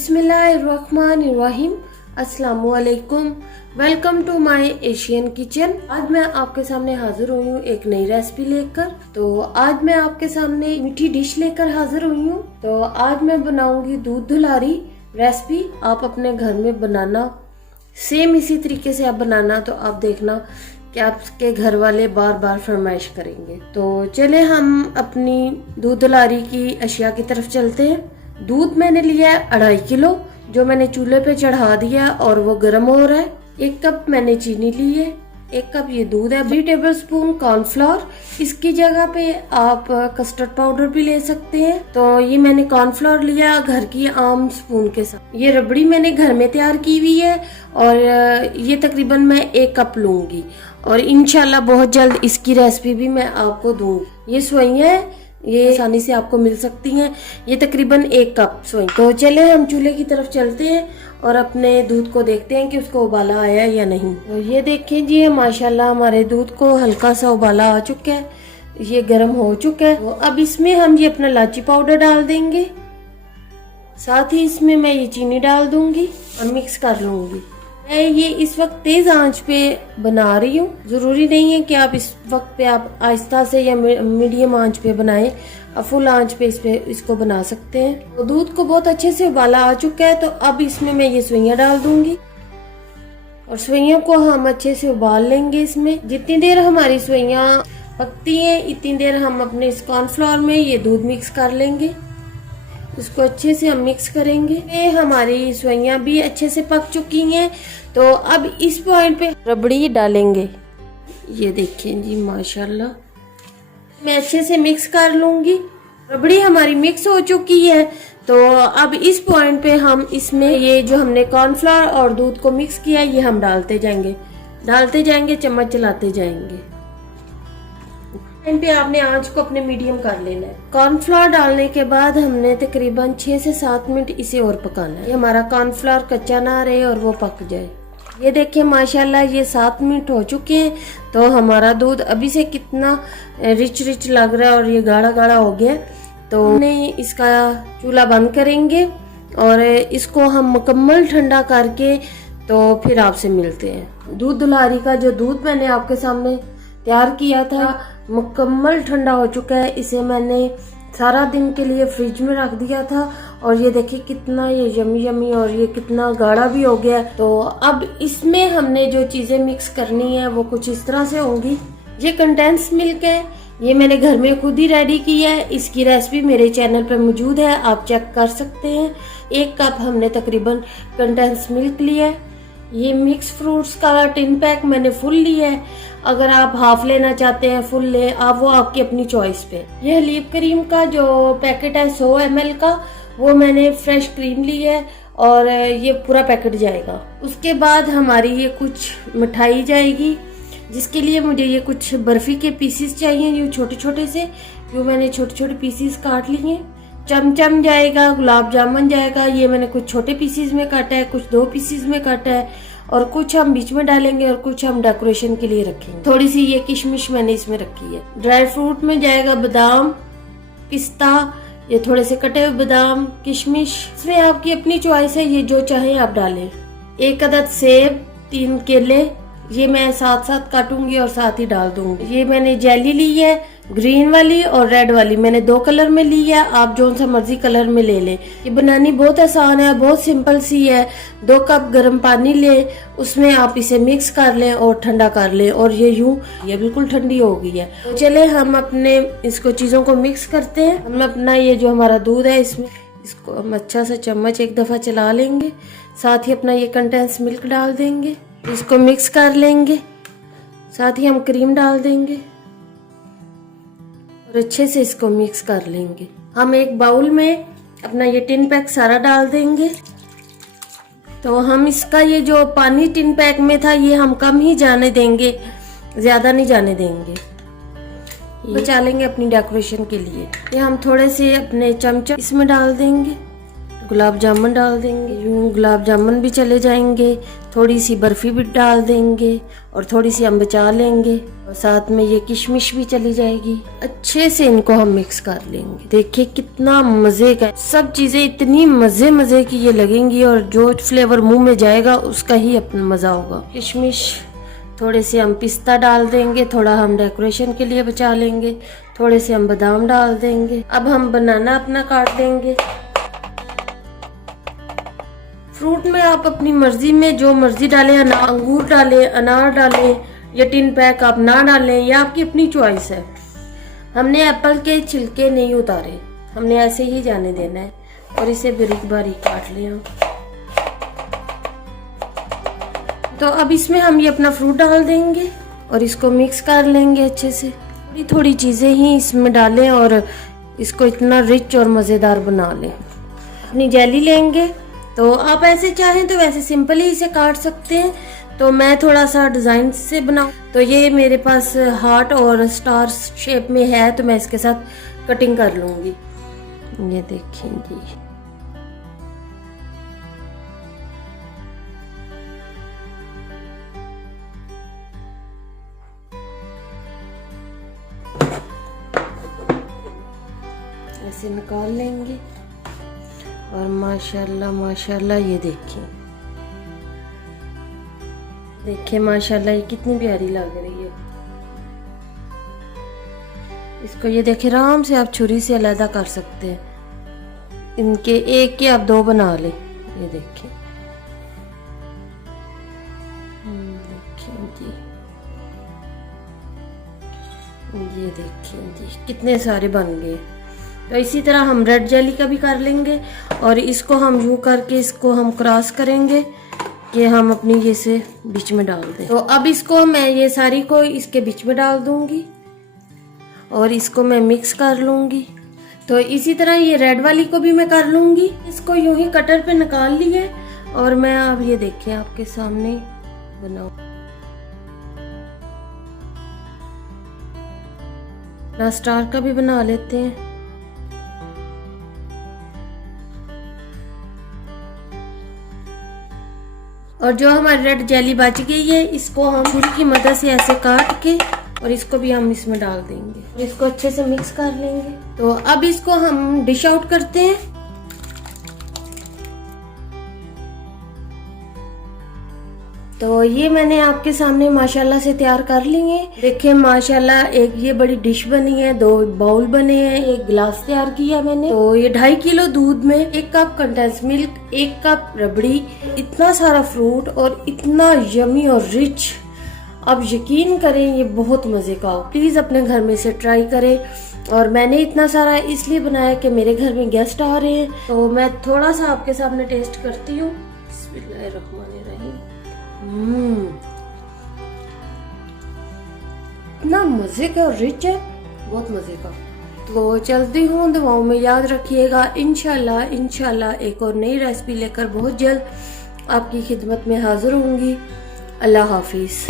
बिस्मिल्लाहिर्रहमानिर्रहीम। अस्सलामुअलैकुम। Welcome to my Asian kitchen. आज मैं आपके सामने हाजिर हुई हूँ एक नई रेसिपी लेकर। तो आज मैं आपके सामने मीठी डिश लेकर हाजिर हुई हूँ। तो आज मैं बनाऊंगी दूध धुलारी रेसिपी। आप अपने घर में बनाना, सेम इसी तरीके से आप बनाना, तो आप देखना कि आपके घर वाले बार बार फरमाइश करेंगे। तो चले हम अपनी दूध धुलारी की अशिया की तरफ चलते हैं। दूध मैंने लिया है 2.5 किलो, जो मैंने चूल्हे पे चढ़ा दिया और वो गर्म हो रहा है। 1 कप मैंने चीनी ली है, 1 कप ये दूध है, 3 टेबलस्पून कॉर्नफ्लोर। इसकी जगह पे आप कस्टर्ड पाउडर भी ले सकते हैं। तो ये मैंने कॉर्नफ्लोर लिया घर की आम स्पून के साथ। ये रबड़ी मैंने घर में तैयार की हुई है और ये तकरीबन मैं 1 कप लूंगी और इंशाल्लाह बहुत जल्द इसकी रेसिपी भी मैं आपको दूंगी। ये सोइयां ये आसानी से आपको मिल सकती हैं। ये तकरीबन 1 कप सोई। तो चले हम चूल्हे की तरफ चलते हैं और अपने दूध को देखते हैं कि उसको उबाला आया या नहीं। तो ये देखें जी, माशाल्लाह हमारे दूध को हल्का सा उबाला आ चुका है, ये गर्म हो चुका है। तो अब इसमें हम ये अपना इलायची पाउडर डाल देंगे, साथ ही इसमें मैं ये चीनी डाल दूंगी और मिक्स कर लूंगी। मैं ये इस वक्त तेज आंच पे बना रही हूँ। जरूरी नहीं है कि आप इस वक्त पे आप आहिस्ता से या मीडियम आंच पे बनाएं, आप फुल आंच पे इसको बना सकते हैं। तो दूध को बहुत अच्छे से उबाला आ चुका है। तो अब इसमें मैं ये सेवइयां डाल दूंगी और सेवइयों को हम अच्छे से उबाल लेंगे। इसमें जितनी देर हमारी सेवइयां पकती हैं इतनी देर हम अपने इस कॉर्नफ्लोर में ये दूध मिक्स कर लेंगे। इसको अच्छे से हम मिक्स करेंगे। ये हमारी सेवइयां भी अच्छे से पक चुकी हैं। तो अब इस पॉइंट पे रबड़ी डालेंगे। ये देखिए जी, माशाल्लाह मैं अच्छे से मिक्स कर लूंगी। रबड़ी हमारी मिक्स हो चुकी है। तो अब इस पॉइंट पे हम इसमें ये जो हमने कॉर्नफ्लोर और दूध को मिक्स किया ये हम डालते जाएंगे, चम्मच चलाते जाएंगे। पे आपने आंच को अपने मीडियम कर लेना है। कॉर्नफ्लोर डालने के बाद हमने तकरीबन 6 से 7 मिनट इसे और पकाना है। ये हमारा कॉर्नफ्लोर कच्चा ना रहे और वो पक जाए। ये देखिए माशाल्लाह ये 7 मिनट हो चुके हैं। तो हमारा दूध अभी से कितना रिच लग रहा है और ये गाढ़ा गाढ़ा हो गया। तो हमने इसका चूल्हा बंद करेंगे और इसको हम मुकम्मल ठंडा करके तो फिर आपसे मिलते हैं। दूध धुलारी का जो दूध मैंने आपके सामने तैयार किया था मुकम्मल ठंडा हो चुका है। इसे मैंने सारा दिन के लिए फ्रिज में रख दिया था और ये देखिए कितना ये यमी और ये कितना गाढ़ा भी हो गया। तो अब इसमें हमने जो चीजें मिक्स करनी है वो कुछ इस तरह से होंगी। ये कंडेंस मिल्क है, ये मैंने घर में खुद ही रेडी की है। इसकी रेसिपी मेरे चैनल पर मौजूद है, आप चेक कर सकते हैं। 1 कप हमने तकरीबन कंडेंस मिल्क लिया है। ये मिक्स फ्रूट्स का टिन पैक मैंने फुल लिया है। अगर आप हाफ लेना चाहते हैं फुल ले आप, वो आपकी अपनी चॉइस पे। ये हलीब क्रीम का जो पैकेट है 100 ml का, वो मैंने फ्रेश क्रीम ली है और ये पूरा पैकेट जाएगा। उसके बाद हमारी ये कुछ मिठाई जाएगी, जिसके लिए मुझे ये कुछ बर्फी के पीसीस चाहिए, ये छोटे छोटे से, जो मैंने छोटे छोटे पीसीस काट लिए। चमचम जाएगा, गुलाब जामुन जाएगा, ये मैंने कुछ छोटे पीसीस में काटा है, कुछ 2 पीसीस में काटा है और कुछ हम बीच में डालेंगे और कुछ हम डेकोरेशन के लिए रखेंगे। थोड़ी सी ये किशमिश मैंने इसमें रखी है। ड्राई फ्रूट में जाएगा बादाम, पिस्ता, ये थोड़े से कटे हुए बादाम, किशमिश। इसमें आपकी अपनी चॉइस है, ये जो चाहे आप डालें। 1 अदद सेब, 3 केले, ये मैं साथ साथ काटूंगी और साथ ही डाल दूंगी। ये मैंने जेली ली है, ग्रीन वाली और रेड वाली, मैंने 2 कलर में ली है, आप जो सा मर्जी कलर में ले लें। ये बनानी बहुत आसान है, बहुत सिंपल सी है। 2 कप गर्म पानी ले, उसमें आप इसे मिक्स कर लें और ठंडा कर लें और ये बिल्कुल ठंडी हो गई है। तो चले हम अपने इसको चीजों को मिक्स करते हैं। हम अपना ये जो हमारा दूध है इसमें इसको हम अच्छा सा चम्मच 1 दफा चला लेंगे, साथ ही अपना ये कंडेंस मिल्क डाल देंगे, इसको मिक्स कर लेंगे, साथ ही हम क्रीम डाल देंगे और अच्छे से इसको मिक्स कर लेंगे। हम एक बाउल में अपना ये टिन पैक सारा डाल देंगे। तो हम इसका ये जो पानी टिन पैक में था ये हम कम ही जाने देंगे, ज्यादा नहीं जाने देंगे, बचा लेंगे अपनी डेकोरेशन के लिए। ये हम थोड़े से अपने चमचा इसमें डाल देंगे, गुलाब जामुन डाल देंगे, यूं गुलाब जामुन भी चले जाएंगे, थोड़ी सी बर्फी भी डाल देंगे और थोड़ी सी हम बचा लेंगे और साथ में ये किशमिश भी चली जाएगी। अच्छे से इनको हम मिक्स कर लेंगे। देखिए कितना मजे का, सब चीजें इतनी मजे मजे की ये लगेंगी और जो फ्लेवर मुंह में जाएगा उसका ही अपना मजा होगा। किशमिश, थोड़े से हम पिस्ता डाल देंगे, थोड़ा हम डेकोरेशन के लिए बचा लेंगे, थोड़े से हम बादाम डाल देंगे। अब हम बनाना अपना काट देंगे। फ्रूट में आप अपनी मर्जी में जो मर्जी डालें, अंगूर डालें, अनार डालें या टिन पैक आप ना डालें, या आपकी अपनी चॉइस है। हमने एप्पल के छिलके नहीं उतारे, हमने ऐसे ही जाने देना है और इसे बारीक बारीक काट लिया। तो अब इसमें हम ये अपना फ्रूट डाल देंगे और इसको मिक्स कर लेंगे अच्छे से। थोड़ी थोड़ी चीज़ें ही इसमें डालें और इसको इतना रिच और मज़ेदार बना लें। अपनी जेली लेंगे, तो आप ऐसे चाहें तो वैसे सिंपल ही इसे काट सकते हैं, तो मैं थोड़ा सा डिज़ाइन से बनाऊं। तो ये मेरे पास हार्ट और स्टार शेप में है, तो मैं इसके साथ कटिंग कर लूँगी। ये देखेंगे, ऐसे निकाल लेंगे और माशाल्लाह माशाल्लाह ये देखिए माशाल्लाह ये कितनी प्यारी लग रही है। इसको ये देखिए आराम से आप छुरी से अलग कर सकते हैं। इनके एक के आप दो बना लें। ये देखिए जी, ये देखिए जी कितने सारे बन गए। तो इसी तरह हम रेड जेली का भी कर लेंगे और इसको हम यूं करके इसको हम क्रॉस करेंगे कि हम अपनी ये से बीच में डाल दें। तो अब इसको मैं ये सारी को इसके बीच में डाल दूंगी और इसको मैं मिक्स कर लूंगी। तो इसी तरह ये रेड वाली को भी मैं कर लूंगी। इसको यूं ही कटर पे निकाल लिए और मैं अब ये देखिए आपके सामने बनाऊं। ना स्टार का भी बना लेते हैं। और जो हमारी रेड जेली बच गई है, इसको हम छुरी की मदद से ऐसे काट के और इसको भी हम इसमें डाल देंगे। इसको अच्छे से मिक्स कर लेंगे। तो अब इसको हम डिश आउट करते हैं। तो ये मैंने आपके सामने माशाल्लाह से तैयार कर ली है। देखिए माशाल्लाह एक ये बड़ी डिश बनी है, 2 बाउल बने हैं, 1 गिलास तैयार किया मैंने। तो ये 2.5 किलो दूध में 1 कप कंडेंस मिल्क, 1 कप रबड़ी, इतना सारा फ्रूट और इतना यमी और रिच। आप यकीन करें ये बहुत मजे का हो। प्लीज अपने घर में इसे ट्राई करें। और मैंने इतना सारा इसलिए बनाया कि मेरे घर में गेस्ट आ रहे हैं, तो मैं थोड़ा सा आपके सामने टेस्ट करती हूँ। बिस्मिल्लाहिर्रहमानिर्रहीम। इतना मजे का रिच है, बहुत मजे का। तो चलती हूँ, दुआओं में याद रखिएगा। इंशाल्लाह एक और नई रेसिपी लेकर बहुत जल्द आपकी खिदमत में हाजिर होंगी। अल्लाह हाफिज।